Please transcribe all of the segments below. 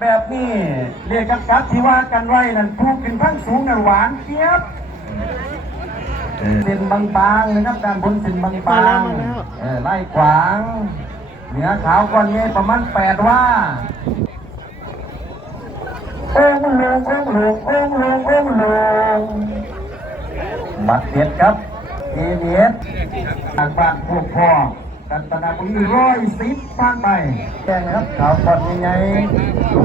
แบบนี้เรียกกับกัดที่ว่ากันไว้นั่นถูกกินพังสูงนั่นหวานเจี๊ยบเป็นบางๆนะครับด้านบนเป็นบางๆมาแล้วมาแล้วเออไล่ขวางเหนือขาวกว่านี้ประมาณแปดว่าโอ้งลงโอ้งลงโอ้งลงโอ้งลงบัตรเด็ดครับเอเดียดทางบ้านพวกพ่อ กันตนาบุรีร้อยสิบผ่านไปแกงนะครับขาวก่อนยังไง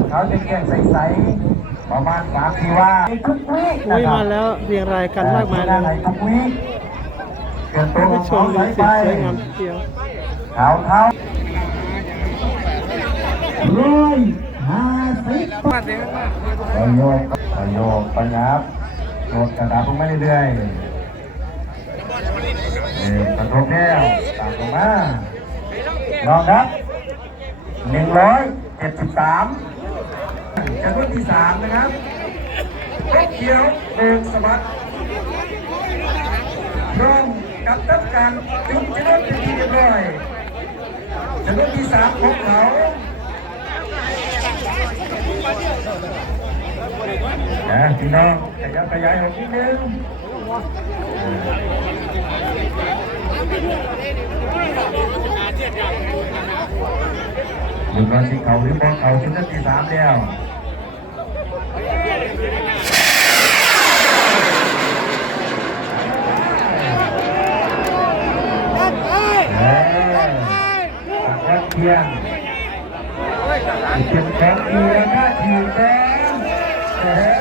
เขาจะแกงใสๆประมาณสามทีว่าทุกวีนะอุ้ยครัมาบแล้วเรียงรายกันมากมายเลไหนยทุกวีเกิดตัวท่านขอผู้งชเขามไหลดูสิไปสวยงามทีเดียวขาวเท้าร้อยห้าสิบประโยคประโยคประยับโยกกระดาษลงมาเรื่อย ๆเออกระทบแก้วตามลงมาลองครับหนึ่งร้อยเจ็ดสิบสามกระทบที่สามนะครับเล็กเขียวเดินสะบัดพร้อมกับตับการจุดจะได้เป็นที่เรียบร้อยกระทบที่สามของเขานะพี่น้องขยับขยายออกนิดนึง หนึ่งวันที่เขาหรือมองเขาชุดนั้นที่สามแล้วเออตักเทียนเป็นของดีแล้วก็ทีแดงเออ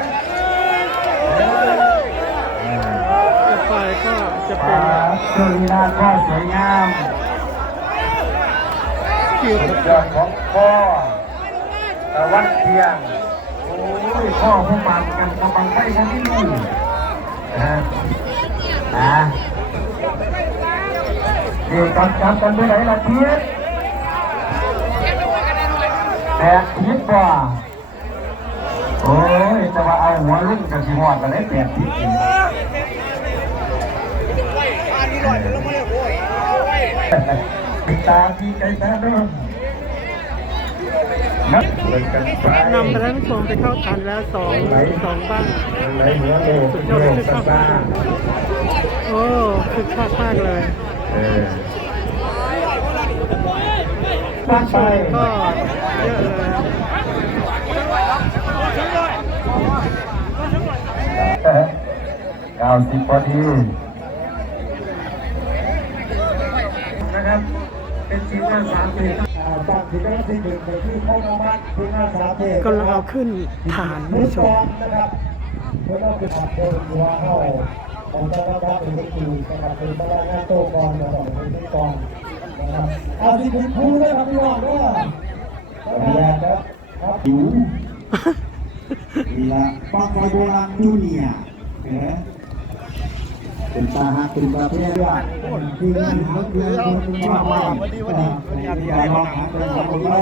ต่อไปก็ จะเป็นลาสุรินาก็สวยงามคิวสุดยอดของพ่อตะวันเทียงโอ้ยพ่อผู้บังกันกำบังไฟของที่นี่นะนะเด็กกันจับกันไปไหนละเทียนแตกทิศกว่าโอ้ยจะว่าเอาหัวลุ่นกับสีหอดกันได้แตกทิศจริงปิด ตาที่ใจตาโดนนับเล่นกันไปนำไปท่านผู้ชมไปเข้าทันแล้วสองสองบ้างไหลหัวโลกโลกซาซาโอ้คึกคักมากเลยเออตั้งไปก็เยอะเลยเก้าสิบพอดี กำลังเอาขึ้นฐานผู้ชมนะครับเพื่อต้องเป็นคนตัวเข้าขอาหน้าที่เป็นทีนะครับเป็นพลังงานโตกรนะครับเป็นที่กองนะครับเอาที่คุณครูด้วยครับพี่น้องด้วยออนุญาตครับครับหิวนี่ละบ้างไฟโบราณจูเนียร์เห็นไหม เป็นตาหักเป็นตาเพื่อนด้วยคือมันหาเพื่อนคนมากมาวันนี้วันนี้วันนี้พี่น้องหาเป็นคนไล่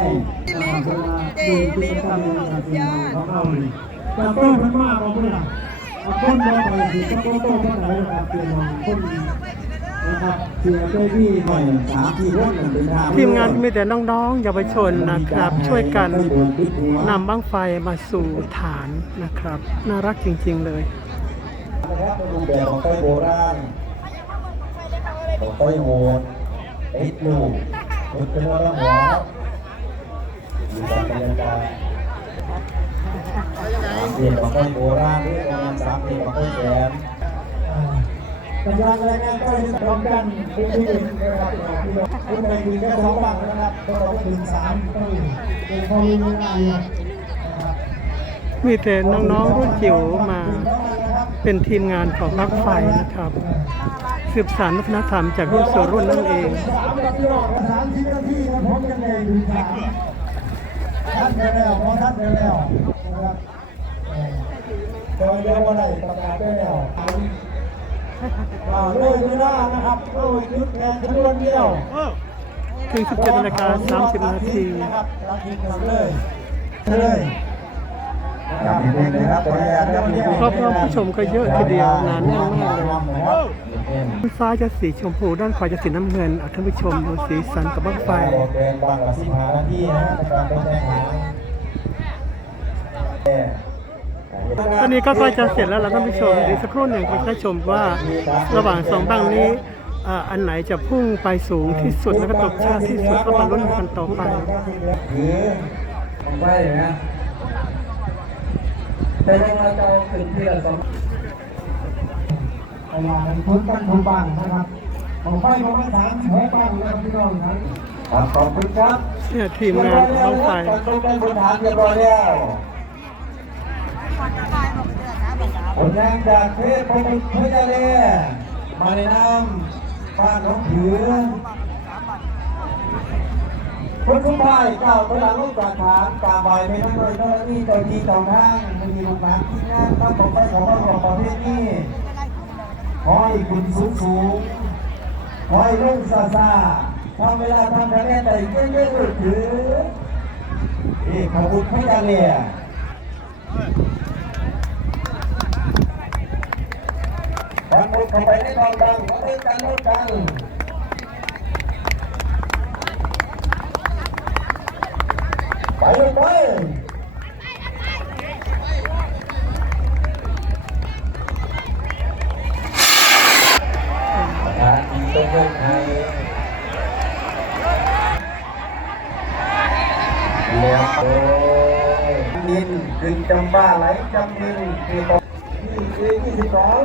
ดูกิจกรรมต่างๆของเราจะโต้นมันมากกว่าเพื่อนเอาคนรอไปสิจะโต้โต้นไหนนะครับเปลี่ยนคนนะครับเสียใจพี่หน่อยสามที่ร่วมกันเป็นทางทีมงานมีแต่น้องๆเยาวชนนะครับ ช่วยกันนำบ้างไฟมาสู่ฐานนะครับ น่ารักจริง ๆ เลย นะครับเป็นรูปแบบของต้อยโบราณของต้อยโหดติดลูกติดเป็นเรื่องหัวอยู่กับบรรยากาศสามเดียของต้อยโบราณด้วยประมาณสามเดียของต้อยแสนกำลังรายงานก็จะพร้อมกันเป็นที่หนึ่งนะครับคุณไปคุยกันสองฝั่งนะครับก็เราถึงสามก็เป็นข้อมูลง่ายๆนะครับมีแต่น้องๆรุ่นจิ๋วมา เป็นทีมงานของพักไฟนะครับ สืบสานวัฒนธรรมจากรุ่นสู่รุ่นนั่นเองท่านาทีนะพร้อมกันเลยดูสามท่านไปแล้วพอท่านไปแล้วนะครับเออเดี๋ยววันไหนประกาศได้แล้วอ่าเลยเวลานะครับเลยยุดแทนจำนวนเดียวถึง17นาฬิกา30 นาทีนะครับนาทีหนึ่งเลยเลย ครับครับขออนุญาตครับรอบๆผู้ชมก็เยอะทีเดียวหนาแน่นมากเลยด้านซ้ายจะสีชมพูด้านขวาจะสีน้ำเงินอะท่านผู้ชมดูสีสันกับบ้างไฟแดงบางกว่าสิบห้านาทีนะในการไปแข่งขันตอนนี้ก็ใกล้จะเสร็จแล้วล่ะท่านผู้ชมอีกสักครู่หนึ่งก็จะชมว่าระหว่างสองบังนี้อ่าอันไหนจะพุ่งไปสูงที่สุดแล้วก็ตกชาติที่สุดก็มาลุ้นกันต่อไปถือของไฟนะ แต่ลงมาจะเอาขึ้นที่ละสองเอามาเป็นพื้นตั้งทุบังนะครับของไฟประมาณสามสิบหกบังนะครับพี่น้องครับครับขอบคุณครับเนี่ยทีมงานของบังไฟตรงกันบนฐานเรียบร้อยแล้วผลงานจากเทพพระบุตรพระเจ้าเล่มาในน้ำบ้านของผือ คุณผู้ชายเก่าประหลังลูกกาฐานกาบอยไม่ทั้งโดยเจ้าหน้าที่เจ้าที่เจ้าทางมันมีลูกหลานที่งานครับผมไปของเราของประเทศนี้ขอให้คุณสูงสูงขอให้ลุ่งซาซาทำเวลาทำคะแนนแต่เก่งๆถือนี่ขอบคุณพระยาเลียบอลมุดเข้าไปในทองดังมาเล่นกันเล่นกัน ไปเลยไปอ่าอีกต้องเล่นให้เลี้ยงโอ้ยดินขึ้นจำบ้าไหลจำดินที่ตกที่ที่ที่สิบสอง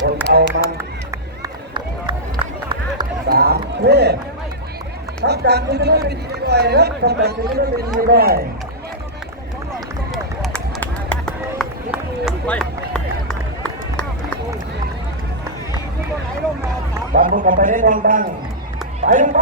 คนเอามันสามเทพ ทำการคุณจะไม่เป็นดีด้วยนะครับทำการคุณจะไม่เป็นดีด้วยบางคนก็ไปได้ทองดังไปลงไป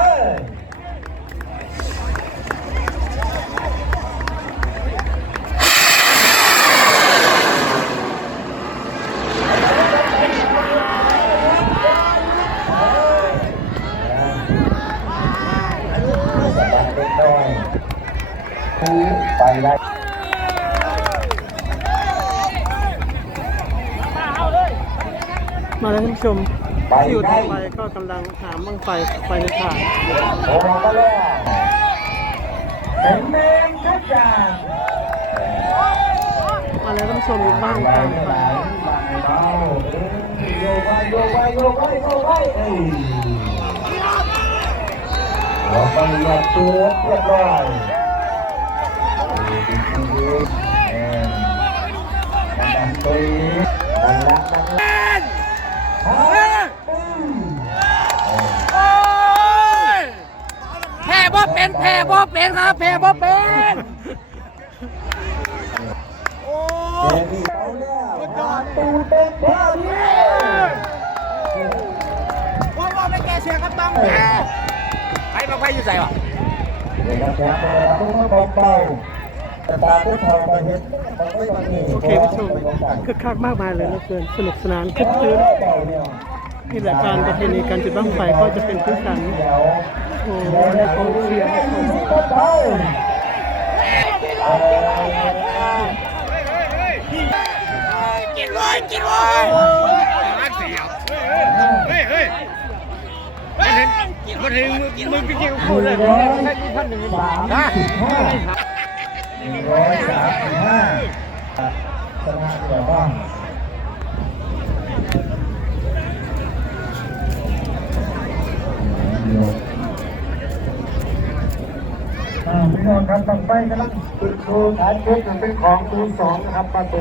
คือไปได้มาแล้วท่านผู้ชมที่อยู่ต่อไปก็กำลังหาบังไฟไฟในถ่านโอ้มาแล้วเป็นแมงทุกอย่างมาแล้วท่านผู้ชมอยู่บ้านกลางไฟโยกไปโยกไปโยกไปโยกไปเอ้ยเราไปหยัดตัวเรียบร้อย แพ้บ่เป็นแพ้บ่เป็นครับแพ้บ่เป็นเจดีเอาแล้วตูเต็มแค่นี้ว่าว่าไม่แกเสียครับต้องแพ้มาไปอยู่ใส่วะ เดี๋ยวแชร์ไปเลยต้องมาเบาๆแต่ตาผู้ทองมาเห็นมันก็ยังมีโอเคท่านผู้ชมคึกคักมากมายเลยเหลือเกินสนุกสนานคึกคืนนี่แหละการประเพณีการจุดบั้งไฟก็จะเป็นพื้นฐานโอ้โหในกองเชียร์กินเลยกินเลยเฮ้ยเฮ้ยมันเห็นมันเห็นมึงมึงกินกินหคู่เลนึ่ยงร้อยสามสิบห้าหนึ่ง ร้อยสามสิบห้าชนะเดี๋ยวบ้างพี่น้องครับต่อไปกำลังเป็นครูขานเพชรเป็นของตูสองนะครับประตู